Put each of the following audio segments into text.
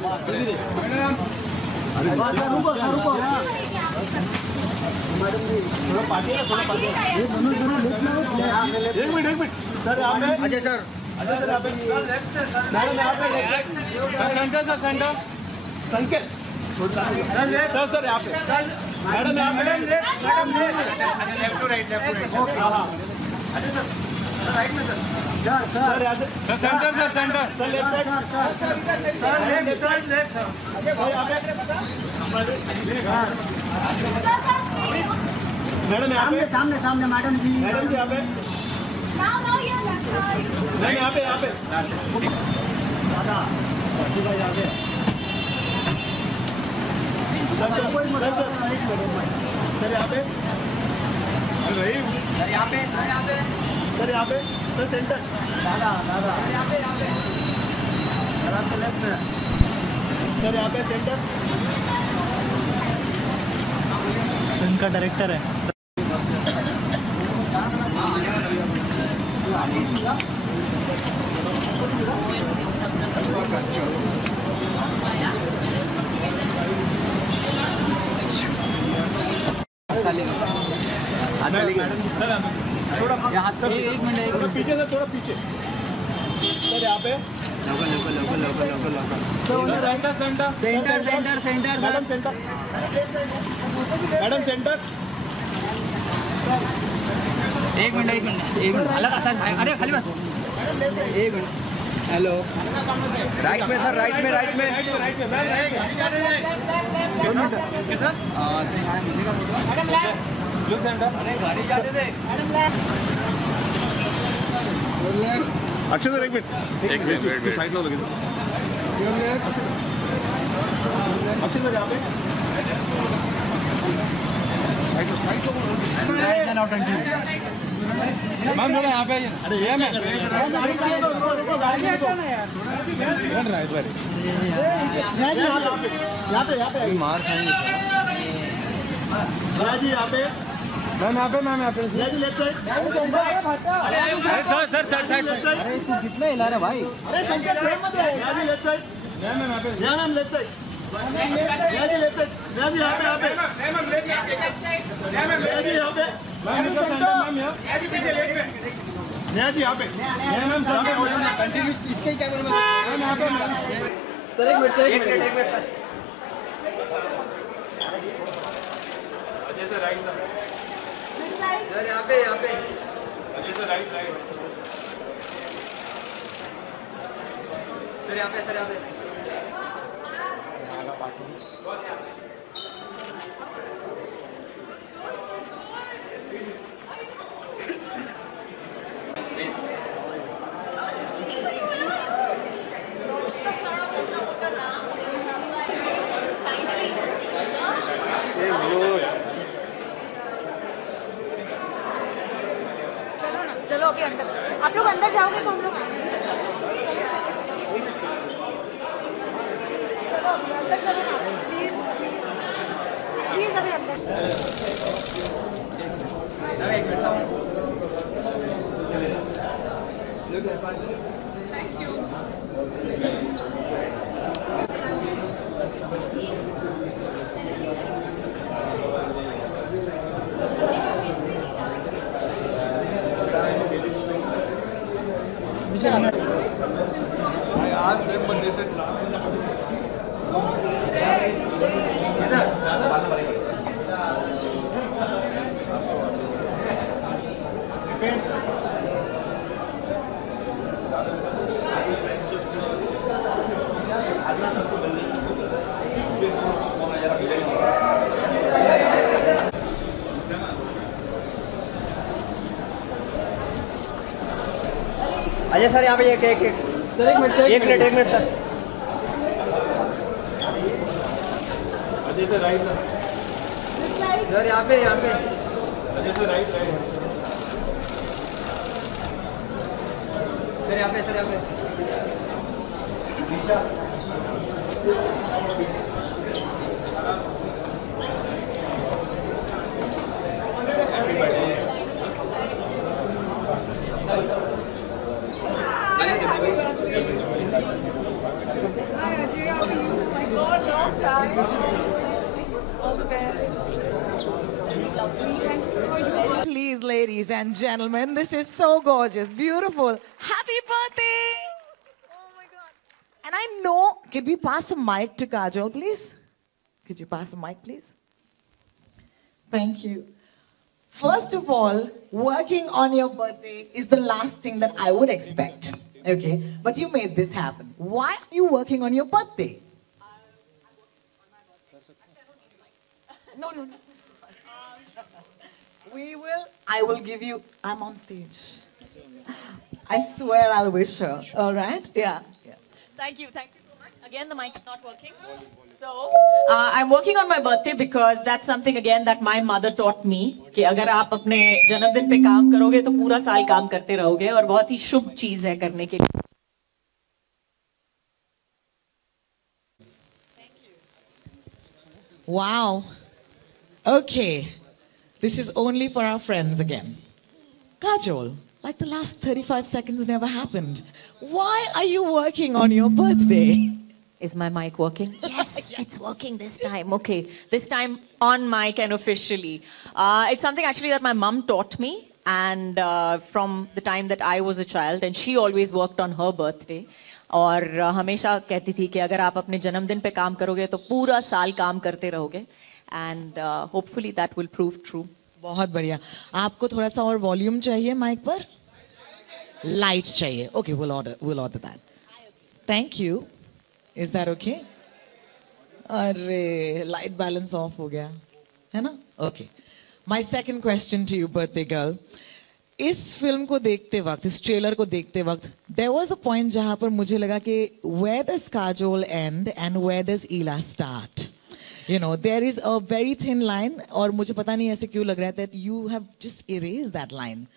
एक minute sir, यहाँ पे अजय सर, यहाँ पे मैडम, यहाँ पे सेंटर सर, सेंटर संकेत सर, यहाँ पे मैडम, यहाँ पे लेफ्ट टू राइट, हाँ अजय सर, राइट में सर, सर यहाँ से centre sir, centre sir, left side, left sir, यहाँ पे मैडम, यहाँ पे सामने मैडम जी, यहाँ पे नहीं, यहाँ पे सर, यहाँ पे सर, यहाँ पे सर, सेंटर दादा यहाँ पे लेफ्ट सर, यहाँ पे सेंटर इनका डायरेक्टर है। यहाँ से एक मिनट, थोड़ा पीछे सर, थोड़ा पीछे सर, यहाँ पे सेंटर मैडम, सेंटर एक मिनट अलग सर, अरे खाली बस एक मिनट। हेलो, राइट में सर, राइट में अच्छा सर, एक मिनट साइड लो लगे सर, अच्छा सर, यहाँ पे साइड लो मैम, थोड़ा यहाँ पे आइए। अरे ये मैं यहाँ पे मार खाएंगे जी, यहाँ पे मैम, यहाँ पे लेफ्ट साइड, सर साइड, अरे तू कितना हिला रहा भाई? अरे संकेत लेफ्ट साइड, मैम यहाँ पे लेफ्ट साइड, लेफ्ट साइड, यहाँ पे यहाँ पे कंटिन्यू इसके क्या बोल सर, एक minute Ajay sir, right sir, यहाँ पे अजय सर, राइट सर, यहाँ पे चलो अभी अंदर, आप लोग अंदर जाओगे तो हम लोग अंदर चलो ना, प्लीज अभी अंदर। Thank you. आज देख बंदे से अजय सर, यहाँ पे एक सर, एक minute sir, Ajay sir, right sir, यहाँ पे अजय सर, राइट सर, यहाँ पे दिशा Hi, Ajay. How are you? ladies and gentlemen. This is so gorgeous, beautiful. Happy birthday! Oh my God. And I know, could we pass a mic to Kajol, please? Could you pass a mic, please? Thank you. First of all, working on your birthday is the last thing that I would expect. Okay? But you made this happen. Why are you working on your birthday? No, no, no. I will give you, I'm on stage. I swear I'll wish her. All right? Yeah. Thank you so much. Again, the mic is not working. So, I'm working on my birthday because that's something again that my mother taught me. कि अगर आप अपने जन्मदिन पे काम करोगे तो पूरा साल काम करते रहोगे और बहुत ही शुभ चीज है करने के लिए. Wow. Okay. This is only for our friends again. Kajol, like the last 35 seconds never happened. Why are you working on your birthday? Is my mic working? Yes, it's working this time. Okay, this time on mic and officially. It's something actually that my mom taught me, and from the time that I was a child, and she always worked on her birthday. और हमेशा कहती थी कि अगर आप अपने जन्मदिन पे काम करोगे तो पूरा साल काम करते रहोगे. And hopefully that will prove true. बहुत बढ़िया. आपको थोड़ा सा और वॉल्यूम चाहिए माइक पर? लाइट चाहिए. Okay, we'll order that. Thank you. Is that okay? अरे, light balance off हो गया, है ना? Okay. My second question to you, birthday girl. इस फिल्म को देखते वक्त, इस ट्रेलर को देखते वक्त, there was a point जहाँ पर मुझे लगा कि where does Kajol end and where does Ila start? You know, there is a very thin line, और मुझे पता नहीं ऐसे क्यों लग रहा है that you have just erased that line.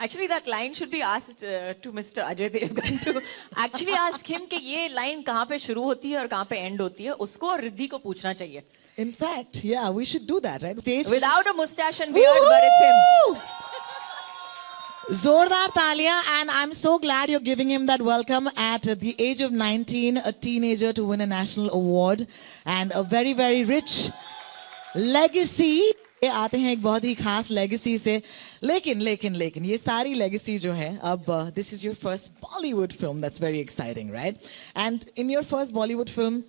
Actually, that line should be asked to Mr. Ajay Devgan to actually ask him कि ये line कहाँ पे शुरू होती है और कहाँ पे end होती है, उसको और रिद्धि को पूछना चाहिए. In fact, yeah, we should do that, right? Stage. Without a mustache and beard, but it's him. Zordar Talia, and I'm so glad you're giving him that welcome at the age of 19, a teenager to win a national award and a very, very rich legacy. ये आते हैं एक बहुत ही खास legacy से, लेकिन ये सारी legacy जो है, अब this is your first Bollywood film. That's very exciting, right? And in your first Bollywood film,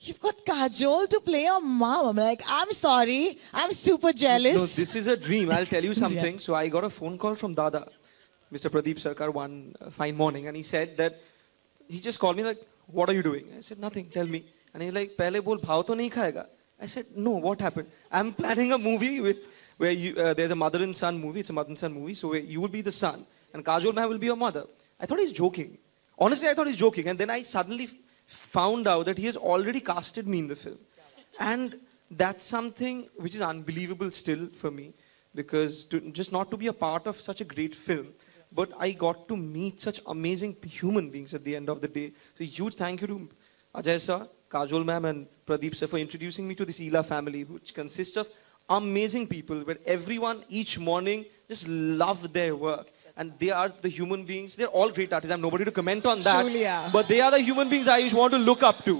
you've got Kajol to play your mom. I'm like, I'm sorry, I'm super jealous. No, this is a dream. I'll tell you something. Yeah. So I got a phone call from Dada, Mr. Pradeep Sarkar, one fine morning, and he said that he just called me like, "What are you doing?" I said, "Nothing. Tell me." And he's like, "Pehle bol, bhav to nahi khayega." I said, "No. What happened?" I'm planning a movie where there's a mother and son movie. It's a mother and son movie. So you will be the son, and Kajol ma'am will be your mother. I thought he's joking. Honestly, I thought he's joking, and then I suddenly found out that he has already casted me in the film, and that's something which is unbelievable still for me, because just not to be a part of such a great film, but I got to meet such amazing human beings at the end of the day. So huge thank you to Ajay sir, Kajol ma'am and Pradeep sir for introducing me to this Ila family, which consists of amazing people where everyone each morning just loved their work. And they are the human beings. They're all great artists. I'm nobody to comment on that. Truly, yeah. But they are the human beings I want to look up to.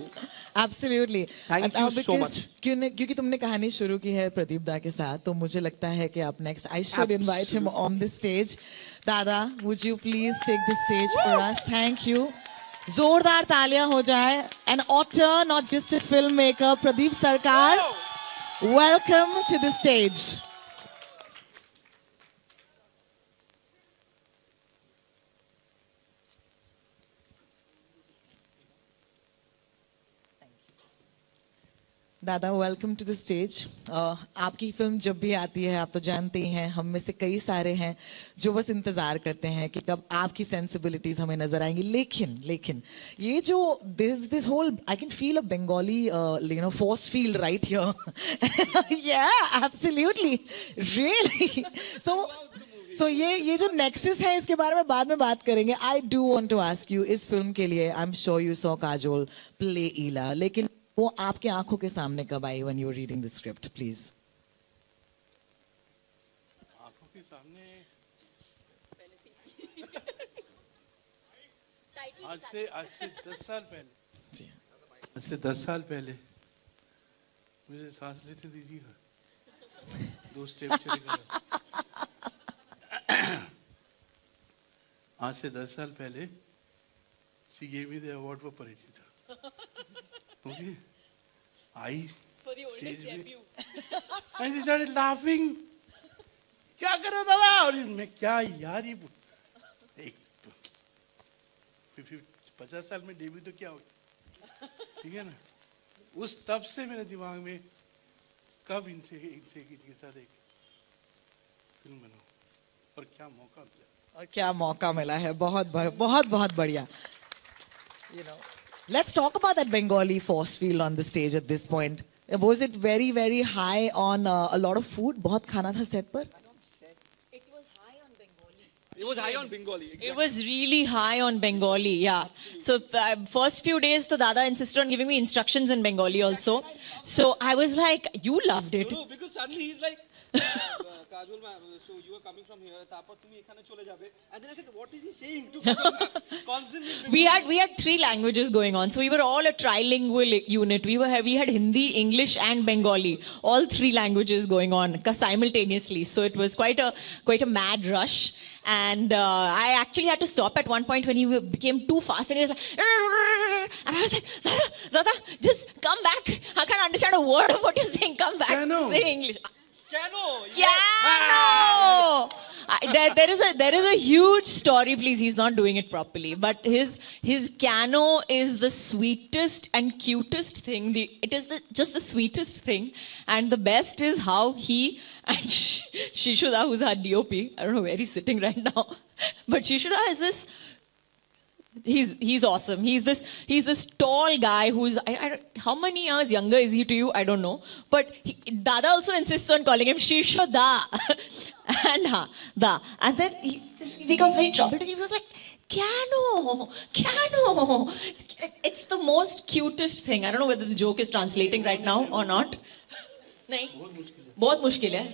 Absolutely. Thank you so much. क्योंकि तुमने कहानी शुरू की है प्रदीप दा के साथ, तो मुझे लगता है कि up next I should invite him on the stage. Dada, would you please take the stage for us? Thank you. जोरदार तालियां हो जाए. An author, not just a filmmaker, Pradeep Sarkar. Welcome to the stage. दादा, welcome to the stage. आपकी film जब भी आती है, आप तो जानते ही हैं, हम में से कई सारे हैं जो बस इंतज़ार करते हैं कि कब आपकी सेंसिबिलिटीज़ हमें नज़र आएंगी. लेकिन ये जो this whole, I can feel a Bengali force field right here. Yeah absolutely, really. So ये जो नेक्सस है, इसके बारे में बाद में बात करेंगे. I do want to ask you, इस फिल्म के लिए I am sure you saw Kajol play Eela, लेकिन वो आपके आंखों के सामने कब आई when you were reading the script, please? आंखों के सामने आज से 10 साल पहले. जी, आज से 10 साल पहले मुझे सांस लेते दीजिएगा. 2 स्टेप चलेगा. आज से 10 साल पहले she gave me the award for Parichita. Okay, I for the oldest debut. And she started laughing. क्या कर रहा दादा? और मैं क्या यार ये 50 साल में डेब्यू तो क्या हो, ठीक है ना? उस तब से मेरे दिमाग में कब इनके साथ एक फिल्म बनाऊं और क्या मौका मिला और क्या मौका मिला है. बहुत बढ़िया. You know, let's talk about that Bengali force field on the stage at this point. Was it very, very high on a lot of food? बहुत खाना था set पर? It was high on Bengali. Exactly. It was really high on Bengali, yeah. So first few days, so Dada insisted on giving me instructions in Bengali also. So I was like, you loved it. No, because suddenly he's like, Kajol ma'am, so you are coming from here, তারপর তুমি এখানে চলে যাবে. And then I said, what is he saying to Kajol ma'am? Constantly. We had 3 languages going on, so we were all a trilingual unit. We had Hindi, English, and Bengali, all 3 languages going on simultaneously. So it was quite a mad rush. And I actually had to stop at one point when he became too fast, and he was like, and I was like, Dada, just come back. I can't understand a word of what you're saying. Come back. Say English. Piano. There is a huge story, please. He's not doing it properly, but his piano is the sweetest and cutest thing. It is just the sweetest thing, and the best is how he and Shishuda, who's our DOP, I don't know where he's sitting right now, but Shishuda is this. He's awesome. He's this tall guy who's how many years younger is he to you? I don't know. But Dada also insists on calling him Shishuda. And da. And then he got very troubled and he was like, Piano. It's the most cutest thing. I don't know whether the joke is translating right now or not. Nahin. Bahut mushkil hai.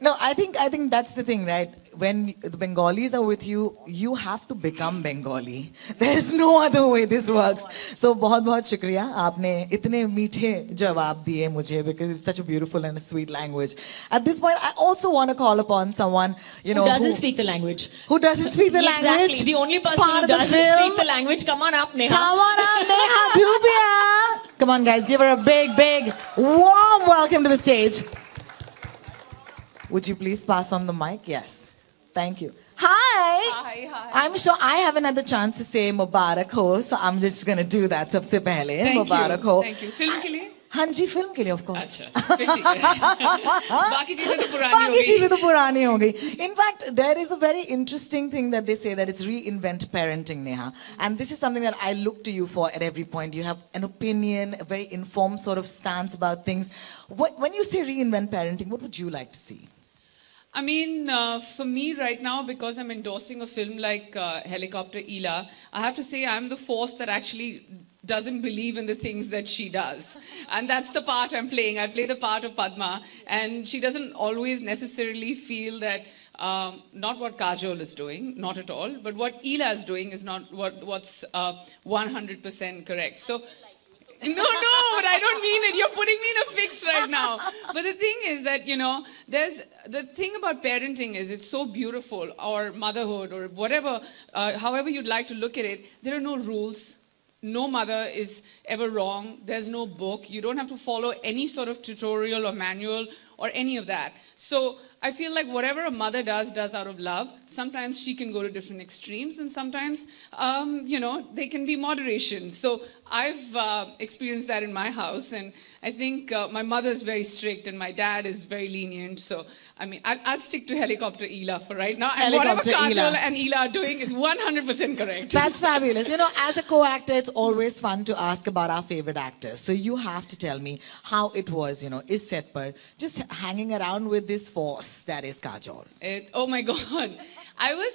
No, I think that's the thing, right? When the Bengalis are with you, you have to become Bengali. There's no other way this works. So, बहुत शुक्रिया आपने इतने मीठे जवाब दिए मुझे, because it's such a beautiful and a sweet language. At this point, I also want to call upon someone, you know, who doesn't speak the language. Who doesn't speak the language? Exactly. The only person who doesn't speak the language. Come on up, Neha. Come on up, Neha Dhupia. Come on, guys, give her a big, warm welcome to the stage. Would you please pass on the mic? Yes. Thank you. Hi. I'm sure I haven't had the chance to say Mubarak ho, so I'm just going to do that. Sabse pehle, Mubarak ho. Thank you. Film के लिए? हाँ जी, film के लिए, of course. अच्छा, फिर ठीक है. बाकी चीजें तो पुरानी हो गई. बाकी चीजें तो पुरानी हो गई. In fact, there is a very interesting thing that they say, that it's reinvent parenting, Neha. And this is something that I look to you for at every point. You have an opinion, a very informed sort of stance about things. When you say reinvent parenting, what would you like to see? I mean, for me right now, because I'm endorsing a film like Helicopter Ila, I have to say I'm the force that actually doesn't believe in the things that she does. And that's the part I'm playing. I play the part of Padma, and she doesn't always necessarily feel that not what Kajol is doing, not at all, but what Ila is doing is not what's 100% correct. So. No, but I don't mean it. You're putting me in a fix right now. But the thing is that, you know, the thing about parenting is it's so beautiful, or motherhood, or whatever, however you'd like to look at it, there are no rules. No mother is ever wrong. There's no book. You don't have to follow any sort of tutorial or manual or any of that. So I feel like whatever a mother does out of love. Sometimes she can go to different extremes, and sometimes, you know, they can be moderation. So I've experienced that in my house, and I think my mother is very strict and my dad is very lenient. So, I mean, I'll stick to Helicopter Ila for right now. And whatever Kajol and Ila are doing is 100% correct. That's fabulous. You know, as a co-actor, it's always fun to ask about our favorite actors. So you have to tell me how it was, you know, is set par just hanging around with this force that is Kajol. Oh my God. I was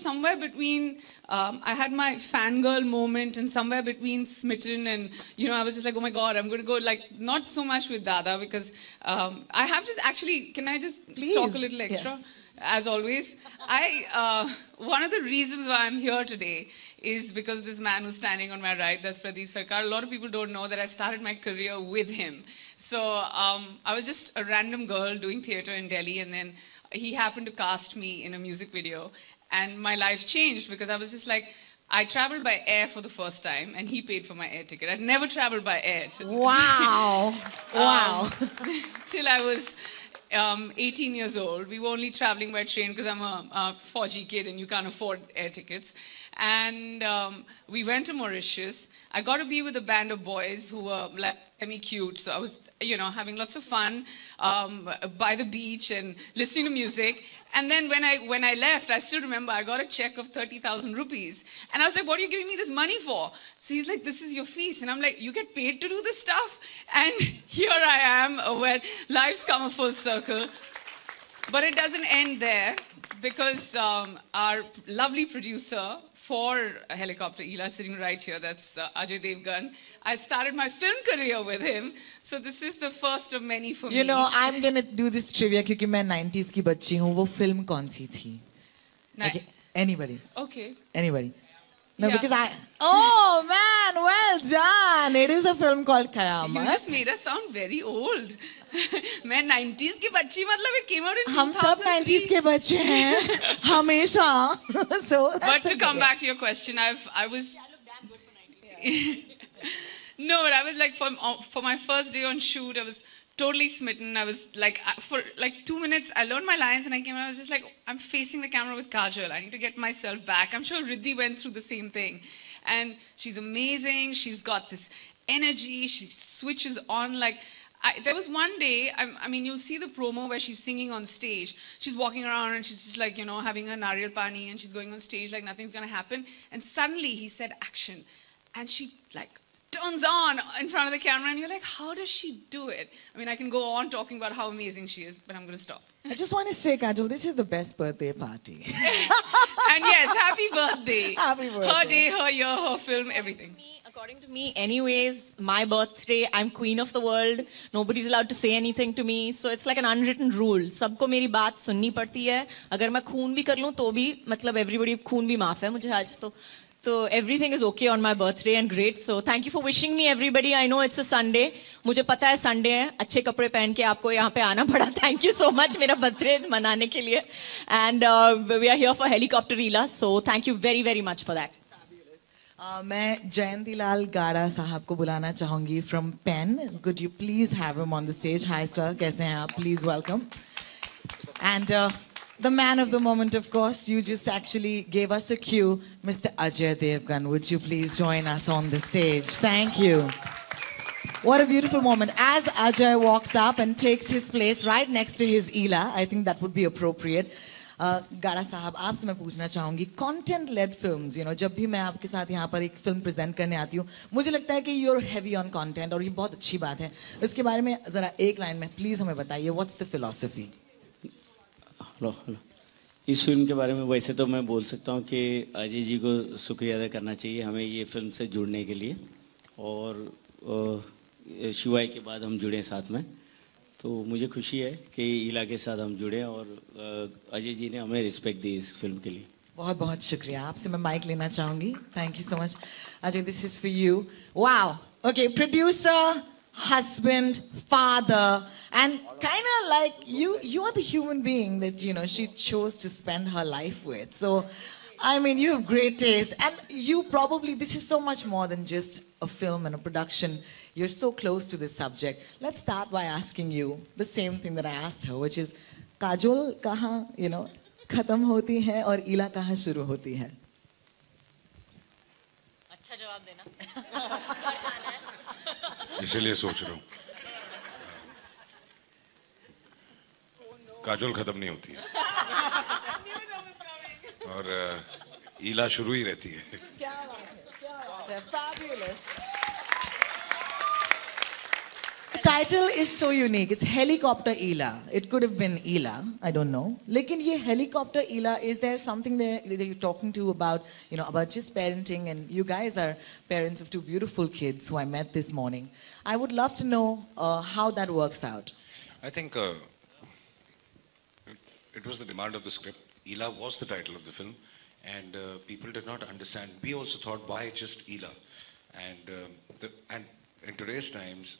somewhere between, I had my fangirl moment, and somewhere between smitten and, you know, I was just like, oh my God, I'm going to go, like, not so much with Dada, because I have just actually, can I just talk a little extra? Yes. As always, one of the reasons why I'm here today is because this man who's standing on my right, that's Pradeep Sarkar. A lot of people don't know that I started my career with him. So I was just a random girl doing theater in Delhi, and then he happened to cast me in a music video. And my life changed because I was just like, I traveled by air for the first time, and he paid for my air ticket. I'd never traveled by air. Wow. Wow. Till I was 18 years old. We were only traveling by train because I'm a 4G kid and you can't afford air tickets. And we went to Mauritius. I got to be with a band of boys who were like semi-cute. So I was, you know, having lots of fun by the beach and listening to music. And then when I left, I still remember I got a check of 30,000 rupees. And I was like, what are you giving me this money for? So he's like, this is your fees. And I'm like, you get paid to do this stuff? And here I am, where life's come a full circle. But it doesn't end there, because our lovely producer for Helicopter Ila, sitting right here, that's Ajay Devgan. I started my film career with him, so this is the first of many for me. You know, I'm gonna do this trivia क्योंकि मैं 90s की बच्ची हूँ. वो film कौन सी थी? Okay, anybody? Okay. Anybody? No, Yeah. because oh man, well done. It is a film called Kayamat. You just made us sound very old. मैं 90s की बच्ची, मतलब it came out in 2003. हम सब 90s के बच्चे हैं, हमेशा. So. But to come back to your question, I was. No, but I was like, for my first day on shoot, I was totally smitten. I was like, for like 2 minutes, I learned my lines and I came and I was just like, I'm facing the camera with Kajol. I need to get myself back. I'm sure Riddhi went through the same thing. And she's amazing. She's got this energy. She switches on like, there was one day, I mean, you'll see the promo where she's singing on stage. She's walking around and she's just like, you know, having a nariyal pani and she's going on stage like nothing's going to happen. And suddenly he said action. And she like turns on in front of the camera and you're like, how does she do it? I mean, I can go on talking about how amazing she is, but I'm going to stop. I just want to say, Kajol, this is the best birthday party. And yes, happy birthday. Happy birthday. Her day, her year, her film, everything. According to me, anyways, my birthday, I'm queen of the world. Nobody's allowed to say anything to me. So it's like an unwritten rule. सबको मेरी बात सुननी पड़ती है. अगर मैं खून भी कर लूँ तो भी, मतलब everybody खून भी माफ है मुझे आज तो. So everything is okay on my birthday and great. So thank you for wishing me, everybody. I know it's a Sunday. मुझे पता है Sunday है. अच्छे कपड़े पहन के आपको यहाँ पे आना पड़ा. Thank you so much मेरा birthday मनाने के लिए. And we are here for Helicopter Ila. So thank you very, very much for that. मैं जयंती लाल गाड़ा साहब को बुलाना चाहूँगी from Penn. Could you please have him on the stage? Hi sir, कैसे हैं आप? Please welcome. And the man of the moment, of course, you just actually gave us a cue, Mr. Ajay Devgan. Would you please join us on the stage? Thank you. What a beautiful moment. As Ajay walks up and takes his place right next to his Ila, I think that would be appropriate. गाड़ा साहब, आपसे मैं पूछना चाहूँगी, content-led films, you know, जब भी मैं आपके साथ यहाँ पर एक film present करने आती हूँ, मुझे लगता है कि you're heavy on content और ये बहुत अच्छी बात है. इसके बारे में ज़रा एक line में please हमें बताइए, what's the philosophy? हेलो इस फिल्म के बारे में वैसे तो मैं बोल सकता हूँ कि अजय जी को शुक्रिया अदा करना चाहिए हमें ये फिल्म से जुड़ने के लिए और शिवाय के बाद हम जुड़े साथ में तो मुझे खुशी है कि इला के साथ हम जुड़े और अजय जी ने हमें रिस्पेक्ट दी इस फिल्म के लिए बहुत बहुत शुक्रिया आपसे मैं माइक लेना चाहूँगी thank you so much Ajay this is for you wow okay producer husband, father, and kind of like you are the human being that, you know, she chose to spend her life with. So, I mean, you have great taste. And you probably, this is so much more than just a film and a production. You're so close to this subject. Let's start by asking you the same thing that I asked her, which is, Kajol kahan, you know, khatam hoti hai aur Ila kahan shuru hoti hai? अच्छा जवाब देना. इसीलिए सोच रहा हूँ काजोल खत्म नहीं होती है और ईला शुरू ही रहती है क्या बात है fabulous. Title is so unique. It's Helicopter Ila. It could have been Ila. I don't know. Lekin ye Helicopter Ila, is there something there that you're talking to about, you know, about just parenting? And you guys are parents of two beautiful kids who I met this morning. I would love to know how that works out. I think it was the demand of the script. Ila was the title of the film, and people did not understand. We also thought, why just Ila? And in today's times,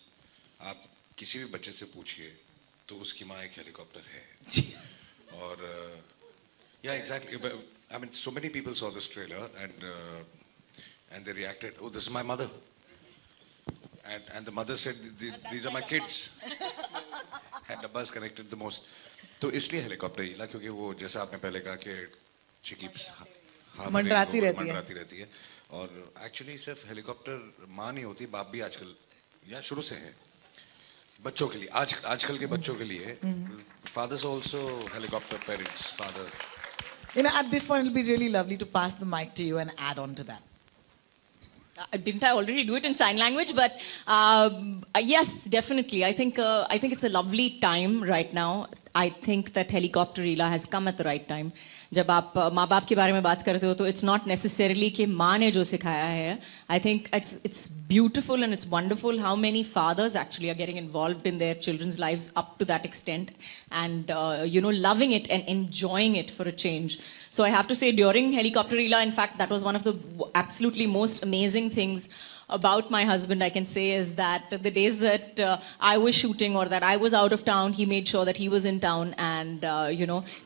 आप किसी भी बच्चे से पूछिए तो उसकी माँ एक हेलीकॉप्टर है और Yeah, exactly. But, I mean, so many people saw this trailer and they reacted, oh, this is my mother. And the mother said, these are my kids. And the buzz connected the most. तो इसलिए helicopter हीला क्योंकि वो जैसा आपने पहले कहा कि she keeps मंडराती रहती है। मंडराती रहती है और एक्चुअली सिर्फ हेलीकॉप्टर माँ नहीं होती, बाप भी आजकल या शुरू से है बच्चों के लिए, आजकल के बच्चों के लिए fathers also helicopter parents, father. You know, at this point, it'll be really lovely to pass the mic to you and add on to that. Didn't I already do it in sign language? But yes, definitely. I think it's a lovely time right now. I think that Helicopter Ila has come at the right time. जब आप माँ बाप के बारे में बात करते हो तो it's not necessarily कि माँ ने जो सिखाया है. I think it's beautiful and it's wonderful how many fathers actually are getting involved in their children's lives up to that extent and loving it and enjoying it for a change. So I have to say during Helicopter Ila, in fact, that was one of the absolutely most amazing things about my husband, I can say, is that the days that I was shooting or that I was out of town, he made sure that he was in town and,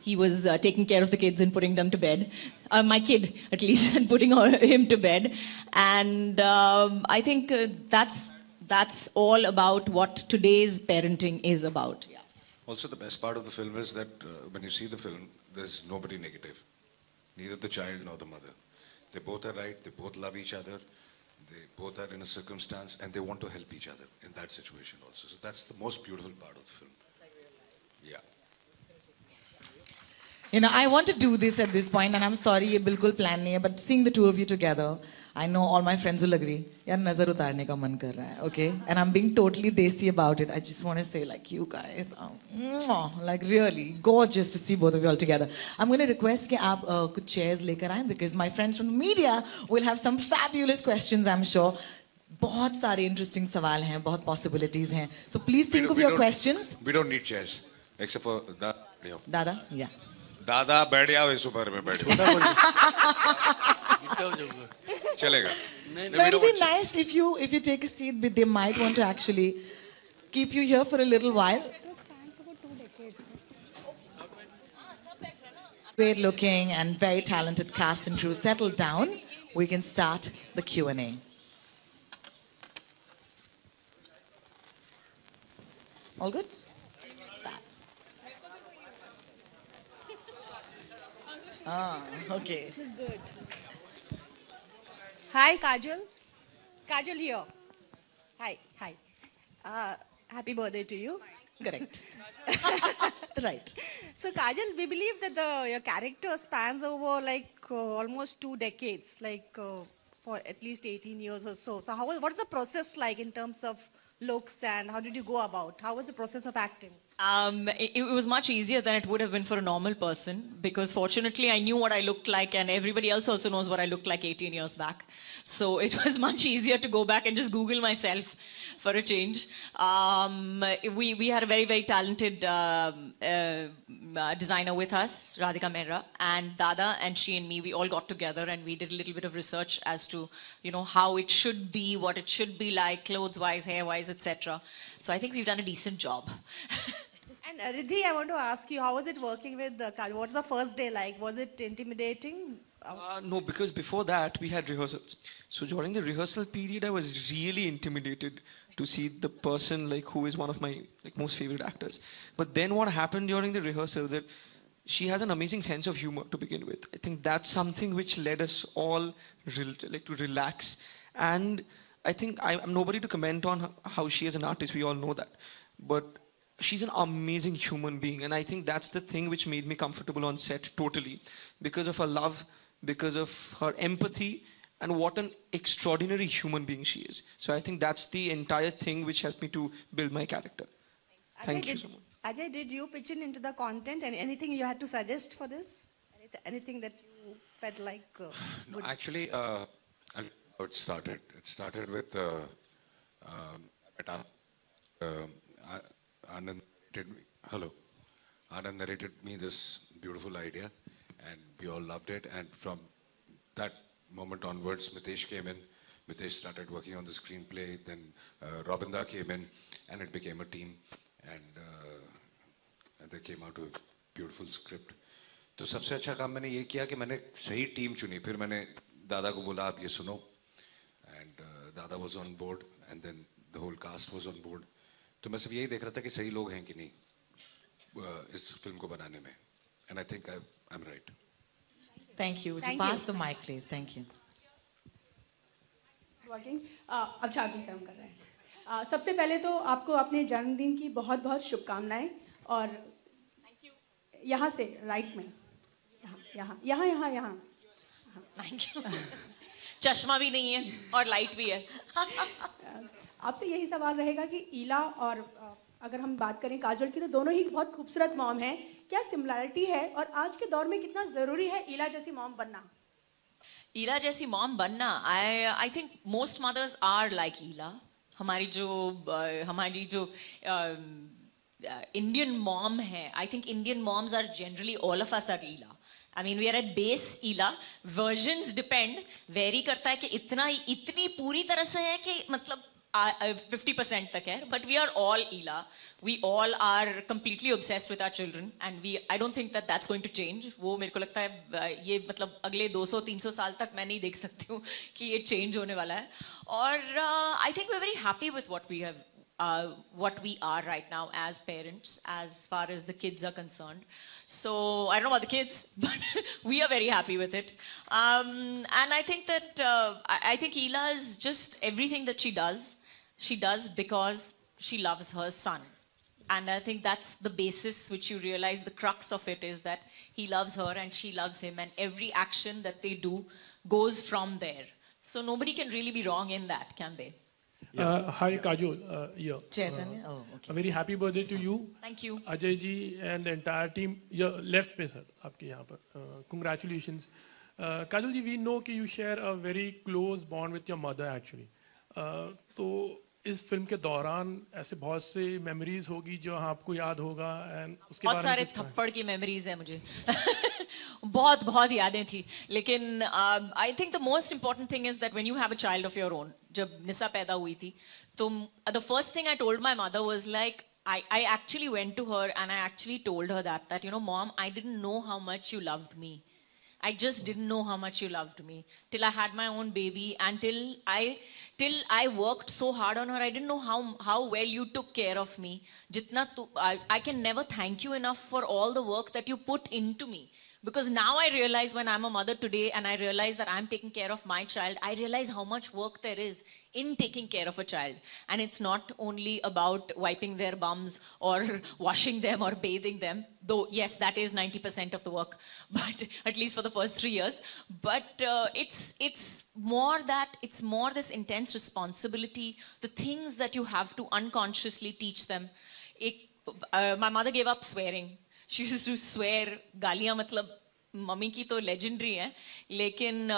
he was taking care of the kids and putting them to bed. My kid, at least, and putting him to bed. And I think that's all about what today's parenting is about. Yeah. Also, the best part of the film is that when you see the film, there's nobody negative. Neither the child nor the mother. They both are right, they both love each other. They both are in a circumstance and they want to help each other in that situation also. So that's the most beautiful part of the film. Yeah. You know, I want to do this at this point, and I'm sorry, ये बिल्कुल plan नहीं है, but seeing the two of you together, I know all my friends will agree. यार नजर उतारने का मन कर रहा है, okay? And I'm being totally desi about it. I just want to say, like, you guys are, like, really gorgeous to see both of you all together. I'm going to request कि आप कुछ chairs लेकर आएं because my friends from the media will have some fabulous questions, I'm sure. बहुत सारे interesting सवाल हैं, बहुत possibilities हैं. So please think of your questions. We don't need chairs, except for Dada, yeah. दादा बैठ जाओ इस ऊपर में बैठो चलेगा. No, it'll be nice if you take a seat, but they might want to actually keep you here for a little while. Great looking and very talented cast and crew settled down. We can start the Q&A. All good? Okay. Hi, Kajal. Kajal here. Hi. Happy birthday to you. Correct. Right. So, Kajal, we believe that your character spans over almost 2 decades, for at least 18 years or so. So, what is the process like in terms of looks and how did you go about? How was the process of acting? It was much easier than it would have been for a normal person because fortunately I knew what I looked like and everybody else also knows what I looked like 18 years back. So it was much easier to go back and just Google myself for a change. We had a very, very talented designer with us, Radhika Mehra, and Dada and she and me, we all got together and we did a little bit of research as to, how it should be, what it should be like, clothes-wise, hair-wise, etc. So I think we've done a decent job. And Riddhi, I want to ask you, how was it working with Kajal? What was the first day like? Was it intimidating? No, because before that we had rehearsals. So during the rehearsal period, I was really intimidated to see the person who is one of my most favorite actors. But then what happened during the rehearsals that she has an amazing sense of humor to begin with. I think that's something which led us all to relax. And I think I'm nobody to comment on how she is an artist. We all know that. But she's an amazing human being. And I think that's the thing which made me comfortable on set totally. Because of her love, because of her empathy, and what an extraordinary human being she is. So I think that's the entire thing which helped me to build my character. Thank you so much. Ajay, did you pitch in into the content and anything you had to suggest for this? Anything that you felt like No, actually, how it started. It started with Anand narrated me this beautiful idea and we all loved it, and from that moment onwards Mitesh came in. Mitesh started working on the screenplay, then Robinda came in and it became a team and they came out with a beautiful script. तो सबसे अच्छा काम मैंने ये किया कि मैंने सही टीम चुनी. फिर मैंने दादा को बोला आप ये सुनो, and Dada was on board and then the whole cast was on board. तो मैं सिर्फ यही देख रहा था कि सही लोग हैं कि नहीं इस फिल्म को बनाने में. And I think I am right. Thank you. Would you Thank pass you. the mic, please? Thank you. Working अच्छा अभी काम कर रहे हैं. सबसे पहले तो आपको अपने जन्मदिन की बहुत बहुत शुभकामनाएं. और यहाँ से राइट में, यहाँ यहाँ यहाँ यहाँ थैंक यू. चश्मा भी नहीं है और लाइट भी है. आपसे यही सवाल रहेगा कि ईला और अगर हम बात करें काजोल की, तो दोनों ही बहुत खूबसूरत मॉम हैं. क्या सिमिलरिटी है और आज के दौर में कितना ज़रूरी है ईला जैसी मॉम बनना? ईला जैसी मॉम बनना, I think most mothers are like Eela. हमारी जो इंडियन मॉम है, I think Indian moms are generally all of us are Eela. I mean, we are at base Eela. Versions depend, vary करता है कि इतनी पूरी तरह से है कि मतलब 50% तक है, but we are all Ila. We all are completely obsessed with our children, and I don't think that that's going to change. वो मेरे को लगता है ये मतलब अगले 200-300 साल तक मैं नहीं देख सकती हूँ कि ये change होने वाला है. और I think we're very happy with what we have, what we are right now as parents, as far as the kids are concerned. So I don't know about the kids, but we are very happy with it. And I think that I think Ila is just everything that she does. She does because she loves her son. And I think that's the basis which you realize the crux of it is that he loves her and she loves him, and every action that they do goes from there. So nobody can really be wrong in that, can they? Hi Kajol, yeah. Chaitanya, oh, okay. A very happy birthday to you. Thank you. Ajay ji and the entire team. Your left पे sir, आपके यहाँ पर. Congratulations. Kajol ji, we know कि you share a very close bond with your mother actually. तो इस film के दौरान ऐसे बहुत से मेमोरीज होगी जो आपको याद होगा, एंड उसके बहुत सारे थप्पड़ की मेमोरीज है मुझे. बहुत बहुत यादें थी. लेकिन I think the most important thing is that when you have a child of your own, जब निसा पैदा हुई थी तो the first thing I told my mother was like, I actually went to her and I actually told her that you know, Mom, I didn't know how much you loved me. I just didn't know how much you loved me till I had my own baby, and till I worked so hard on her. I didn't know how well you took care of me. I can never thank you enough for all the work that you put into me. Because now I realize when I'm a mother today and I realize that I'm taking care of my child, I realize how much work there is in taking care of a child. And it's not only about wiping their bums or washing them or bathing them, though yes, that is 90% of the work, but at least for the first 3 years. But it's more this intense responsibility, the things that you have to unconsciously teach them. My mother gave up swearing. She used to swear. गालियाँ मतलब mummy की तो legendary है. लेकिन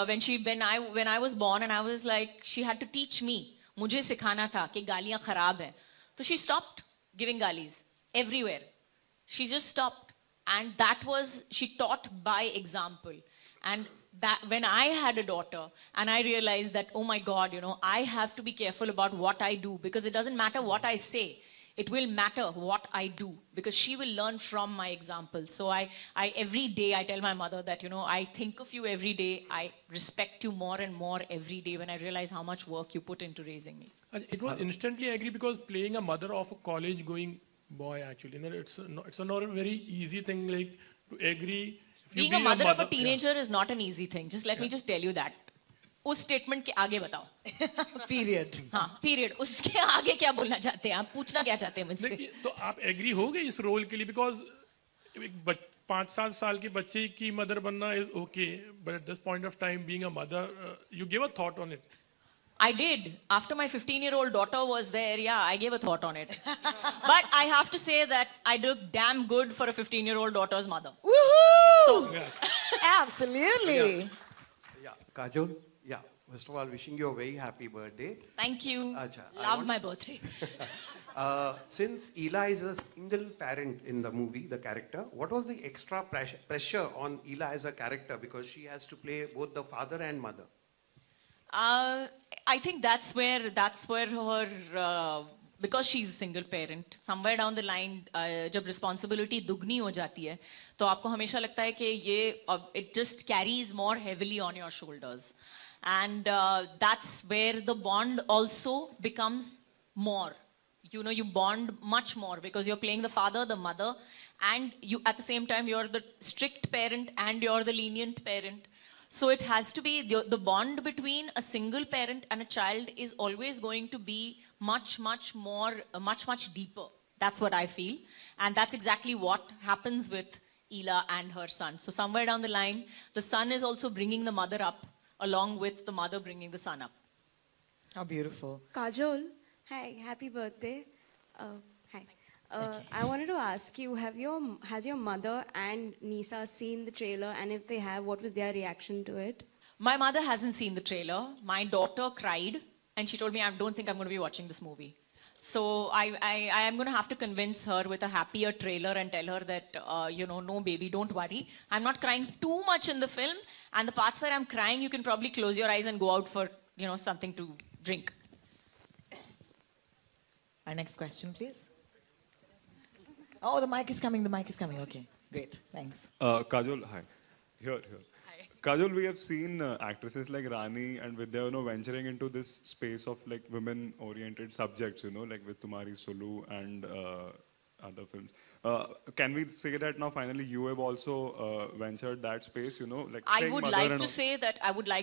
when I was born and I was like, she had to teach me. मुझे सिखाना था कि गालियाँ खराब हैं. So she stopped giving galis everywhere. She just stopped, and that was, she taught by example. And that when I had a daughter and I realized that, oh my God, you know, I have to be careful about what I do, because it doesn't matter what I say. It will matter what I do, because she will learn from my example. So I every day I tell my mother that, you know, I think of you every day. I respect you more and more every day when I realize how much work you put into raising me. It was instantly I agree, because playing a mother of a college going boy actually, you know, it's not a very easy thing, like to agree. Being a mother of a teenager is not an easy thing. Just let me just tell you that. उस statement के आगे बताओ. Period. हाँ, period. उसके आगे क्या बोलना चाहते हैं आप? पूछना क्या चाहते हैं मुझसे? तो आप एग्री हो गए इस रोल के लिए? बिकॉज 5-7 साल के बच्चे की मदर बनना is okay, but at this point of time being a mother, you give a thought on it. I did. After my 15-year-old daughter was there, yeah, I gave a thought on it. But I have to say that I did damn good for a 15-year-old daughter's mother. Woohoo! So, absolutely. Yeah, Kajol. Yeah, first of all, wishing you a very happy birthday. Thank you. Achha, love my birthday. Since Ela is a single parent in the movie, the character, what was the extra pressure on Ela as a character, because she has to play both the father and mother? I think that's where her because she's a single parent, somewhere down the line, जब responsibility दुगनी हो जाती है, तो आपको हमेशा लगता है कि ये it just carries more heavily on your shoulders, and that's where the bond also becomes more. You know, you bond much more because you're playing the father, the mother, and you at the same time you're the strict parent and you're the lenient parent. So it has to be the bond between a single parent and a child is always going to be much more, much deeper. That's what I feel. And that's exactly what happens with Ela and her son. So somewhere down the line, the son is also bringing the mother up along with the mother bringing the son up. How beautiful. Kajol, hi, happy birthday. Hi. I wanted to ask you, has your mother and Nisa seen the trailer? And if they have, what was their reaction to it? My mother hasn't seen the trailer. My daughter cried and she told me, I don't think I'm going to be watching this movie. So I am going to have to convince her with a happier trailer and tell her that, you know, no baby, don't worry. I'm not crying too much in the film. And the parts where I'm crying, you can probably close your eyes and go out for, you know, something to drink. Our next question, please. Oh, the mic is coming. Okay, great. Thanks. Kajol, hi. Here. Hi. Kajol, we have seen actresses like Rani and Vidya, you know, venturing into this space of like women-oriented subjects, you know, like with Tumhari Sulu and other films. Can we say that now finally you have also ventured that space, you know, like I would like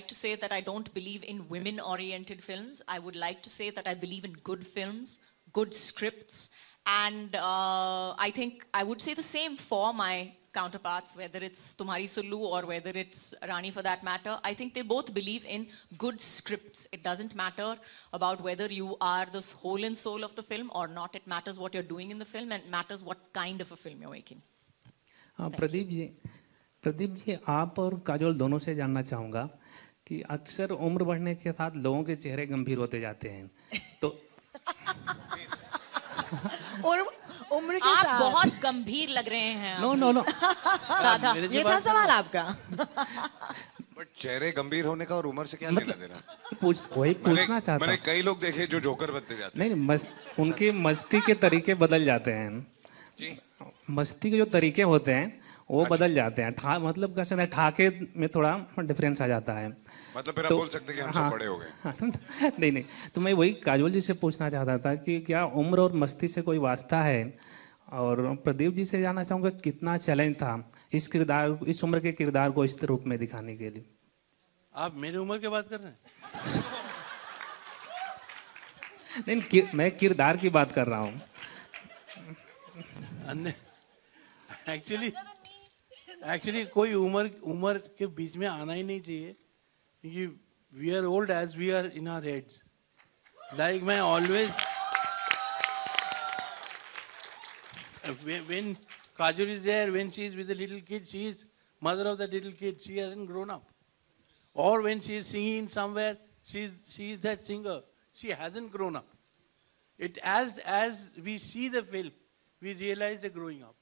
to say that I don't believe in women-oriented films. I would like to say that I believe in good films, good scripts, and I think I would say the same for my counterparts, whether it's Tumhari Sulu or whether it's Rani for that matter. I think they both believe in good scripts. It doesn't matter about whether you are the whole and soul of the film or not. It matters what you're doing in the film and it matters what kind of a film you're making. Pradeep ji, आप और काजोल दोनों से जानना चाहूँगा कि अक्सर उम्र बढ़ने के साथ लोगों के चेहरे गंभीर होते जाते हैं, तो और उम्र के आप साथ बहुत गंभीर लग रहे हैं। नो दादा, ये था सवाल आपका। बट चेहरे गंभीर होने का और उम्र से क्या लेना देना? वही पूछना चाहता हूँ। मैंने कई लोग देखे जो जोकर बनते जाते हैं। नहीं, उनकी मस्ती के तरीके बदल जाते हैं। मस्ती के जो तरीके होते हैं वो बदल जाते हैं। मतलब क्या कहते हैं, ठाके में थोड़ा डिफरेंस आ जाता है। मतलब फिर आप बोल सकते हैं कि हमसे बड़े हो गए। नहीं, तो मैं वही काजोल जी से पूछना चाहता था कि क्या उम्र और मस्ती से कोई वास्ता है, और प्रदीप जी से जानना चाहूँगा कितना चैलेंज था इस उम्र के किरदार को इस रूप में दिखाने के लिए। आप मेरी उम्र की बात कर रहे हैं? नहीं, मैं किरदार की बात कर रहा हूँ। एक्चुअली कोई उम्र के बीच में आना ही नहीं चाहिए, क्योंकि we are old as we are in our heads. Like मैं always, when Kajol is there, when she is with the little kid, she is mother of the little kid. She hasn't grown up. Or when she is singing somewhere, she is that singer. She hasn't grown up. As we see the film, we realize the growing up.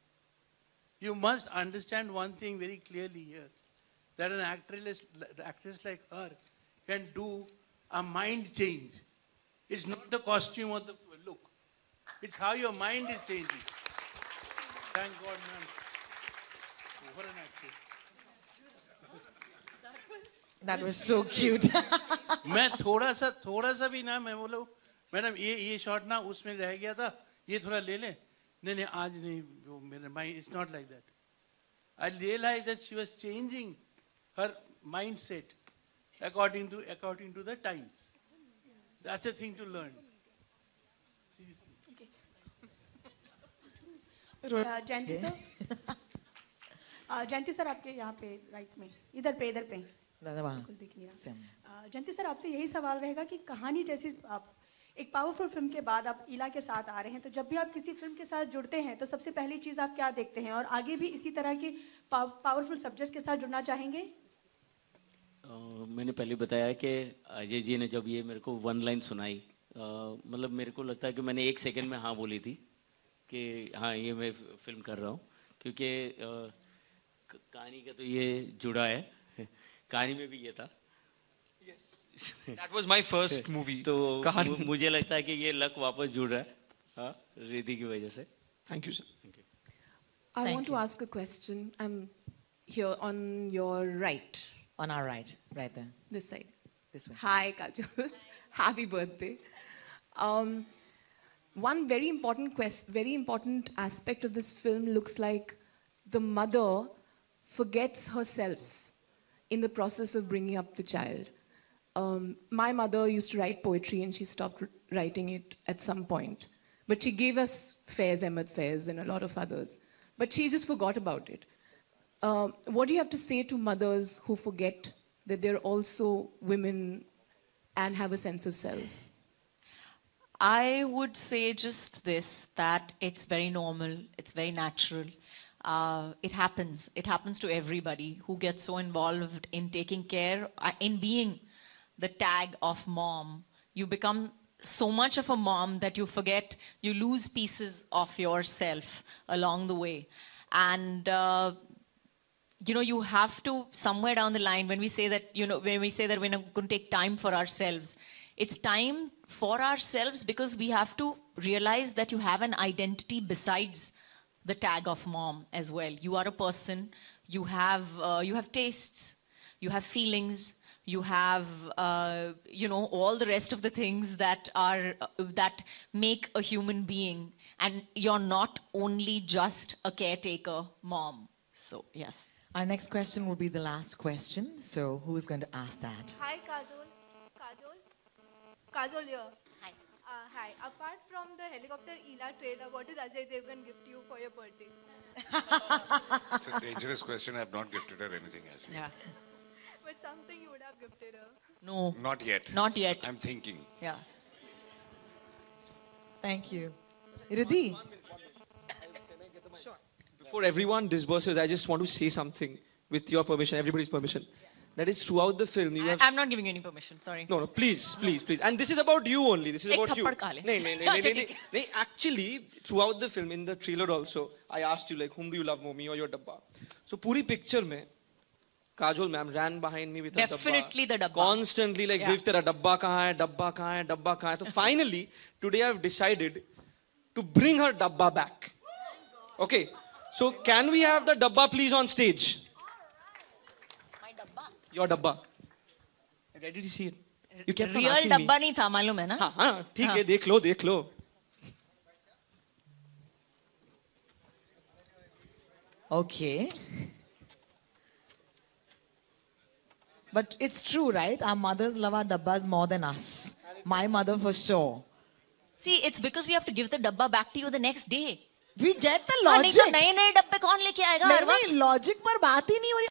You must understand one thing very clearly here, that an actress like her can do a mind change. It's not the costume or the look. It's how your mind is changing. Thank God, ma'am. For an actress. That was so cute. मैं थोड़ा सा भी ना, मैं बोलो madam ये shot ना उसमें रह गया था, ये थोड़ा ले ले, नहीं आज नहीं, वो मेरे mind, it's not like that. I realized that she was changing her mindset according to the times. That's a thing to learn. Jayanti sir, Jayanti sir आपके यहाँ पे राइट में, इधर पे बिल्कुल दिख नहीं रहा। जयंती सर, आपसे यही सवाल रहेगा कि कहानी जैसी आप एक पावरफुल फिल्म के बाद आप ईला के साथ आ रहे हैं, तो जब भी आप किसी फिल्म के साथ जुड़ते हैं तो सबसे पहली चीज़ आप क्या देखते हैं, और आगे भी इसी तरह की पावरफुल सब्जेक्ट के साथ जुड़ना चाहेंगे? मैंने पहले बताया कि अजय जी ने जब ये मेरे को वन लाइन सुनाई, मतलब मेरे को लगता है कि मैंने 1 सेकंड में हाँ बोली थी कि हाँ ये मैं फिल्म कर रहा हूँ, क्योंकि कहानी का तो ये जुड़ा है, कहानी में भी ये था। That was my first movie. तो मुझे लगता है कि ये लक वापस जुड़ रहा है हाँ, रिद्धि की वजह से. Thank you, sir. I Thank want you. to ask a question. I'm here on your right. On our right, right there. This side. This way. Hi, Kajol. Happy birthday. One very important aspect of this film looks like the mother forgets herself in the process of bringing up the child. My mother used to write poetry and she stopped writing it at some point. But she gave us Faiz Ahmed Faiz and a lot of others. But she just forgot about it. What do you have to say to mothers who forget that they're also women and have a sense of self? I would say just this, that it's very normal, it's very natural. It happens. It happens to everybody who gets so involved in taking care, in being the tag of mom. You become so much of a mom that you forget, you lose pieces of yourself along the way. And you have to, somewhere down the line, when we say that, when we say that we're not going to take time for ourselves, it's time for ourselves because we have to realize that you have an identity besides the tag of mom as well. You are a person, you have tastes, you have feelings, you have, all the rest of the things that make a human being. And you're not only just a caretaker mom. So, yes. Our next question will be the last question. So who's going to ask that? Hi, Kajol. Kajol here. Hi. Hi. Apart from the helicopter Ila trailer, what did Ajay Devgan gift you for your birthday? It's a dangerous question. I have not gifted her anything as yet. Yeah. But something you would have gifted her. No. Not yet. Not yet. I'm thinking. Yeah. Thank you. Riddhi. Before everyone disburses, I just want to say something with your permission, everybody's permission. That is throughout the film, you have... I'm not giving you any permission, sorry. No, please. And this is about you only. This is Ek about you. thappad kha le. No. Actually, throughout the film, in the trailer also, I asked you, whom do you love more, me or your dabba? So, puri picture mein, Kajol ma'am ran behind me with a dabba. Definitely the dabba. Constantly, Viv, tera dabba kahan hai? So, finally, today I've decided to bring her dabba back. Okay. So, can we have the dabba, please, on stage? Your dabba. Ready to see it? You kept on Real asking me. dabba nahi tha, मालूम है ना? हाँ, ठीक है, देख लो. Okay. But it's true, right? Our mothers love our dabbas more than us. My mother for sure. See, it's because we have to give the dabba back to you the next day. We get the logic. नहीं तो नए डब्बे कौन लेके आएगा हर वक्त? नहीं, logic पर बात ही नहीं हो रही.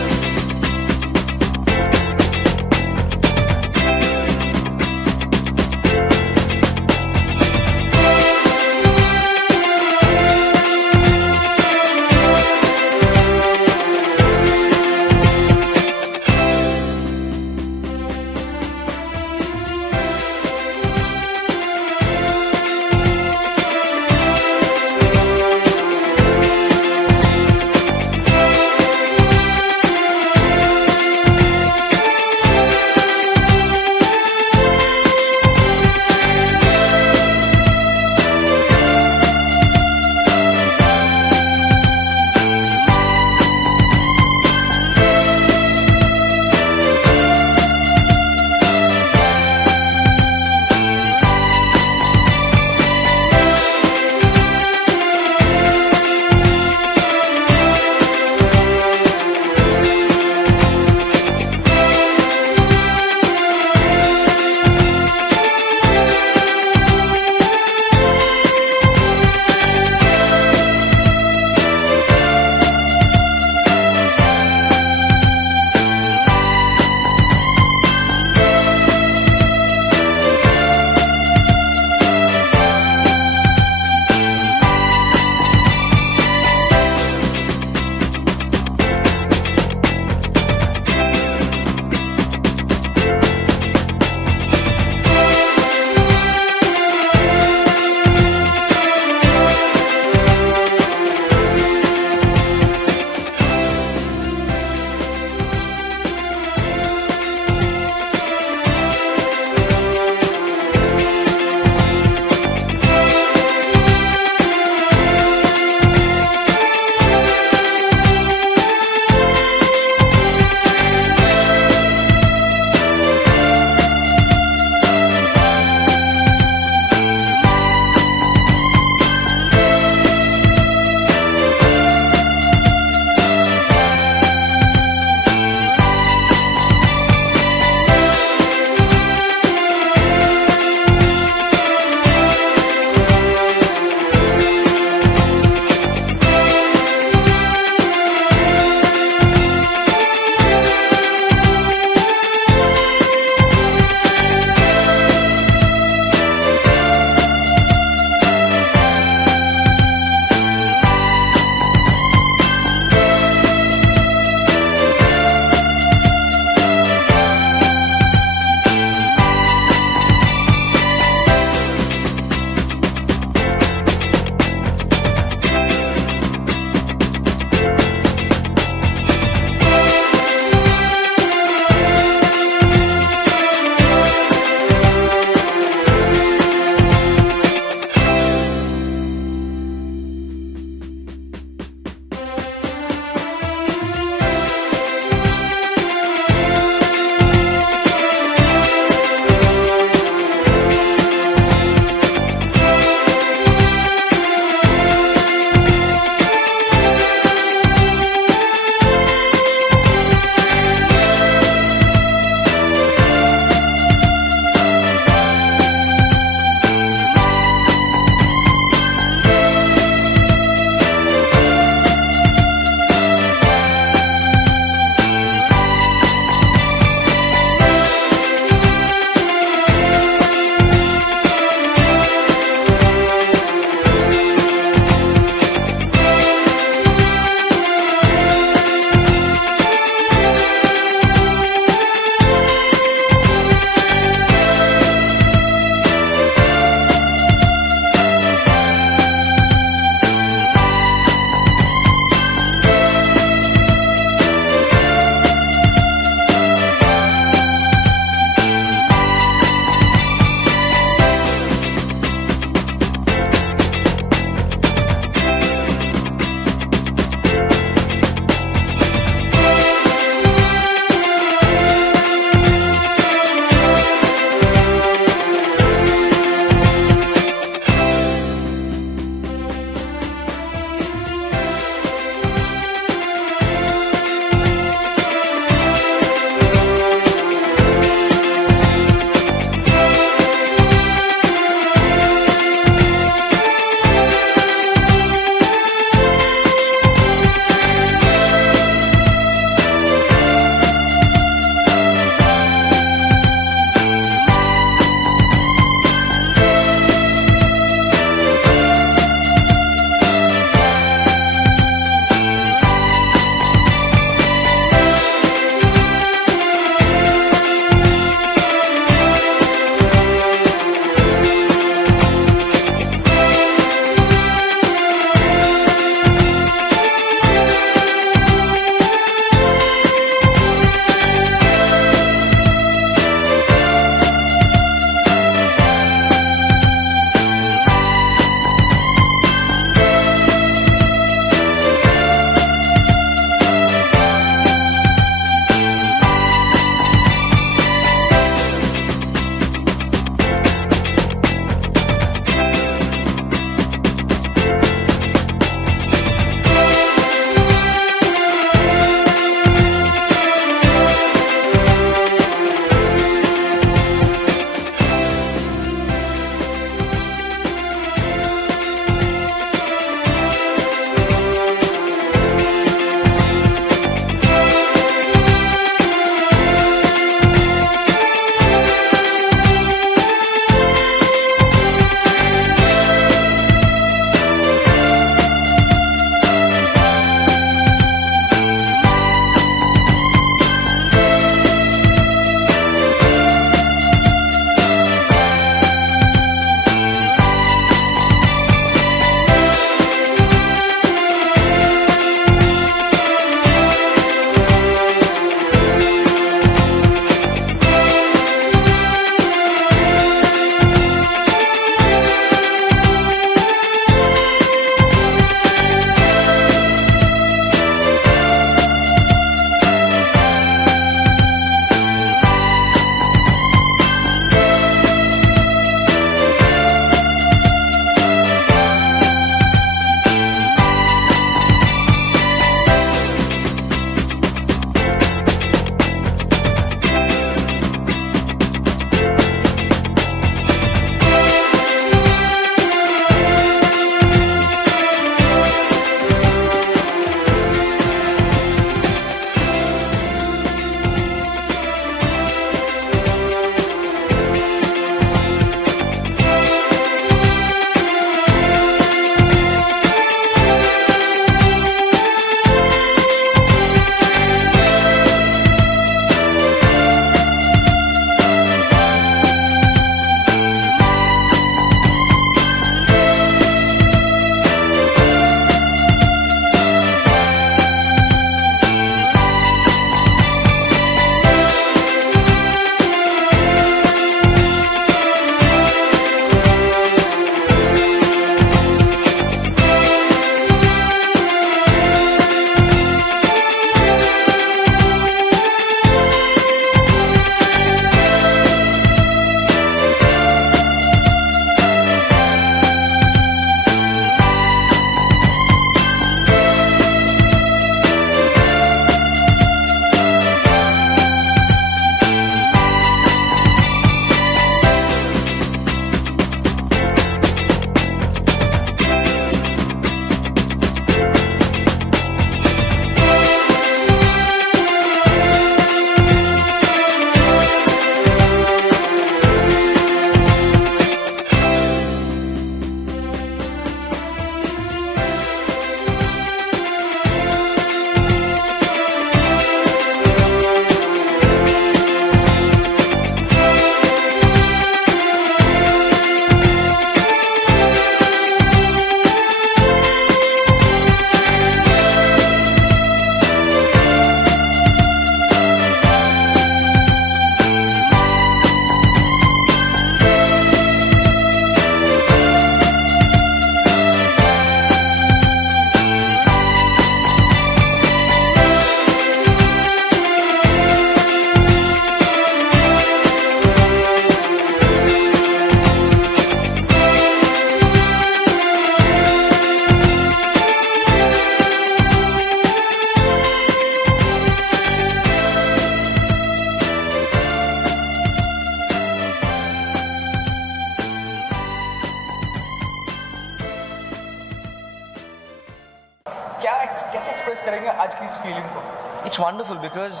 क्या कैसे एक्सप्रेस करेंगे आज की इस फीलिंग को? It's wonderful because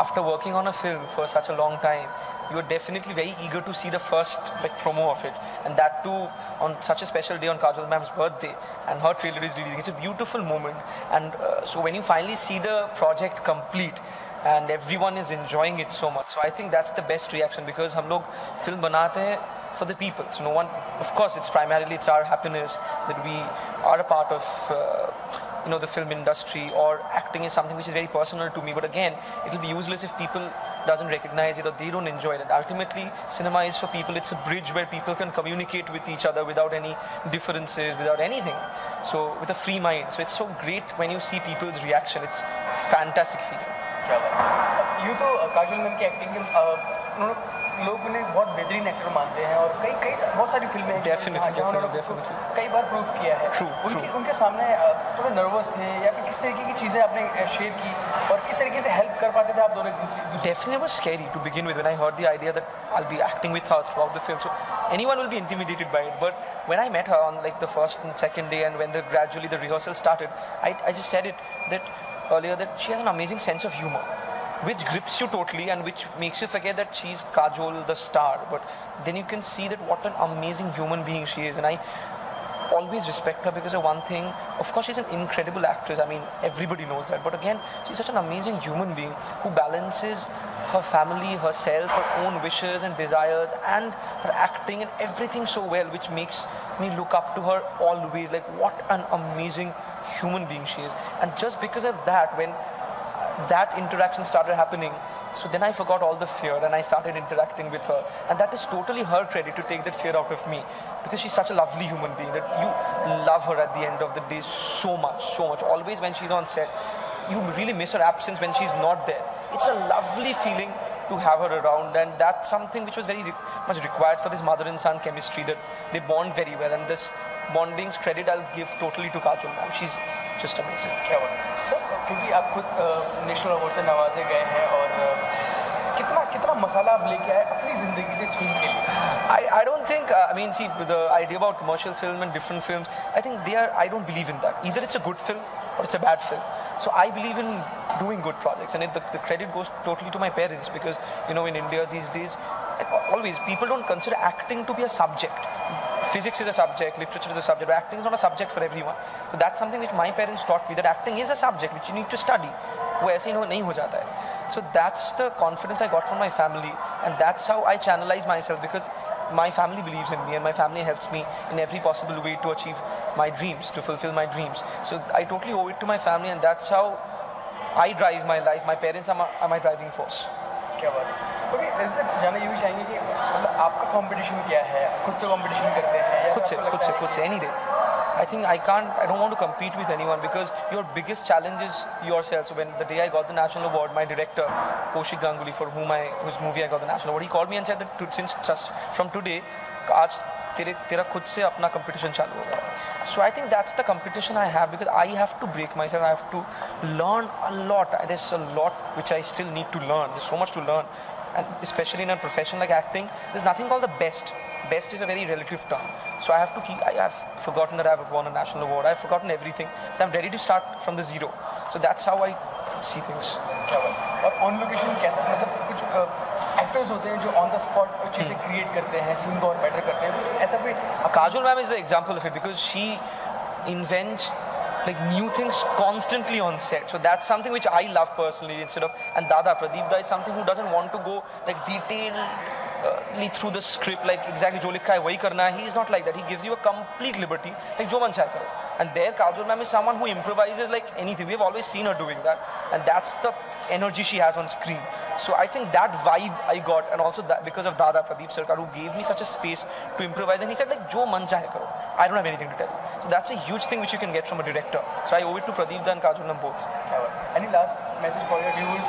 after working on a film for such a long time, you're definitely very eager to see the first promo of it, and that too on such a special day on Kajol ma'am's birthday, and her trailer is releasing. It's a beautiful moment, and so when you finally see the project complete and everyone is enjoying it so much, so I think that's the best reaction, because हम लोग film बनाते हैं for the people. So no one, of course, it's our happiness that we are a part of the film industry, or acting is something which is very personal to me. But again, it will be useless if people doesn't recognize it or they don't enjoy it. Ultimately, cinema is for people. It's a bridge where people can communicate with each other without any differences, without anything. So with a free mind. So it's so great when you see people's reaction. It's a fantastic feeling. क्या बात है। यूँ तो Kajol ma'am की acting लोग उन्हें बहुत बेहतरीन एक्टर मानते हैं, और बहुत सारी फिल्में हैं डेफिनेटली कई बार प्रूव किया है। उनके सामने थोड़े नर्वस थे, या फिर किस तरीके की चीज़ें आपने शेयर की और किस तरीके से हेल्प कर पाते थे आप दोनों? Definitely was scary to begin with when I heard the idea that I'll be acting with her throughout the film. So anyone will be intimidated by it. But when I met her on the first and second day, and when gradually the rehearsal started, I just said earlier that she has an amazing sense of humor, which grips you totally and which makes you forget that she's Kajol, the star. But then you can see that what an amazing human being she is. And I always respect her because of one thing. Of course, she's an incredible actress. I mean, everybody knows that. But again, she's such an amazing human being who balances her family, herself, her own wishes and desires, and her acting and everything so well, which makes me look up to her always. Like, what an amazing human being she is. And just because of that, when that interaction started happening, so then I forgot all the fear and I started interacting with her, and that is totally her credit to take that fear out of me, because she's such a lovely human being that you love her at the end of the day so much. Always when she's on set, you really miss her absence when she's not there. It's a lovely feeling to have her around, and that's something which was very much required for this mother and son chemistry, that they bond very well, and this bonding's credit I'll give totally to Kajol ma'am. She's just amazing. क्या बात है sir, क्योंकि आप खुद national award से नवाजे गए हैं, और कितना मसाला आप लेके आए अपनी जिंदगी से इस फिल्म के लिए? I don't think, see, the idea about commercial film and different films, I think I don't believe in that. Either it's a good film or it's a bad film. So I believe in doing good projects, and the credit goes totally to my parents, because in India these days, always people don't consider acting to be a subject. Physics is a subject, literature is a subject, but acting is not a subject for everyone. So that's something which my parents taught me, that acting is a subject which you need to study. वो ऐसे ही नहीं हो जाता है. So that's the confidence I got from my family, and that's how I channelize myself, because my family believes in me and my family helps me in every possible way to achieve my dreams, to fulfill my dreams. So I totally owe it to my family, and that's how I drive my life. My parents are my driving force. क्या बात है। Okay, इनसे जानना ये भी चाहेंगे कि मतलब आपका कंपटीशन क्या है? खुद से कंपटीशन करते हैं? खुद से any day. I think I don't want to compete with anyone, because your biggest challenge is yourself. So when the day I got the national award, my director, Kaushik Ganguly, for whose movie I got the national award, he called me and said that since just from today, आज तेरा खुद से अपना competition चालू होगा. So I think that's the competition I have, because I have to break myself. I have to learn a lot. There's a lot which I still need to learn. There's so much to learn. And especially in a profession like acting, there's nothing called the best. Best is a very relative term. So I have forgotten that I've won a national award. I've forgotten everything. So I'm ready to start from the zero. So that's how I see things. क्या बात। और on location कैसा, मतलब कुछ actors होते हैं जो on the spot चीज़ें क्रिएट करते हैं, सीन को और बेटर करते हैं, ऐसा कोई? Kajol ma'am is the example of it, because she invents new things constantly on set. So that's something which I love personally, and Pradeep Da is something who doesn't want to go detailedly through the script, exactly jo likha hai wahi karna hai. He is not like that. He gives you a complete liberty, jo man chahe karo. And there Kajol ma'am is someone who improvises like anything. We have always seen her doing that, and that's the energy she has on screen. So I think that vibe I got, and also that because of Dada Pradeep Sarkar, who gave me such a space to improvise, and he said jo man chahe karo. I don't have anything to tell you. So that's a huge thing which you can get from a director. So I owe it to Pradeep Da and Kajol ma'am both. Any last message for your viewers?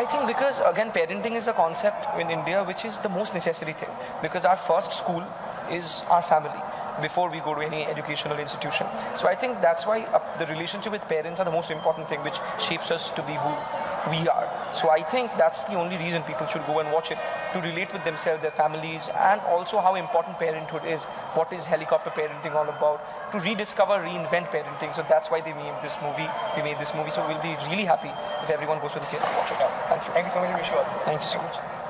I think because again parenting is a concept in India which is the most necessary thing, because our first school is our family before we go to any educational institution. So I think that's why the relationship with parents are the most important thing which shapes us to be who we are. So I think that's the only reason people should go and watch it, to relate with themselves, their families, and also how important parenthood is. What is helicopter parenting all about? To rediscover, reinvent parenting. So that's why they made this movie. We made this movie. So we'll be really happy if everyone goes to the theater and watch it out. Thank you. Thank you so much. Wish you all the best. Thank you so much.